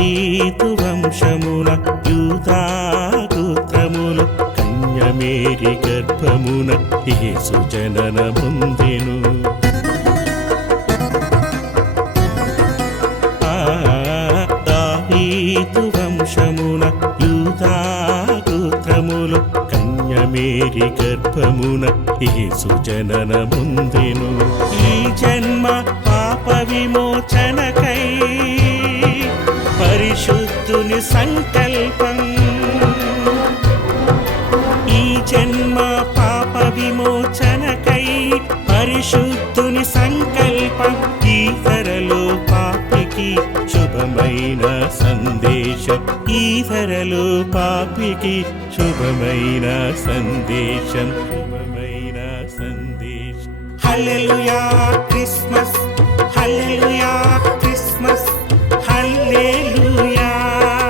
దావీదు వంశమున యూదా గోత్రములో కన్యమేరి గర్భమున యేసు జననముందెను. దావీదు వంశమున యూదా గోత్రములో కన్యమేరి గర్భమున యేసు జననముందెను. ఈ జన్మ పాప విమోచనకై పరిశుద్ధుని సంకల్పం, ఈ జన్మ పాప విమోచనకై పరిశుద్ధుని సంకల్పం, ఈ ధరలో పాపికి శుభమైన సందేశం, ఈ ధరలో పాపికి శుభమైన సందేశం, శుభమైన సందేశం. హల్లెలూయా క్రిస్మస్, హల్లెలూయా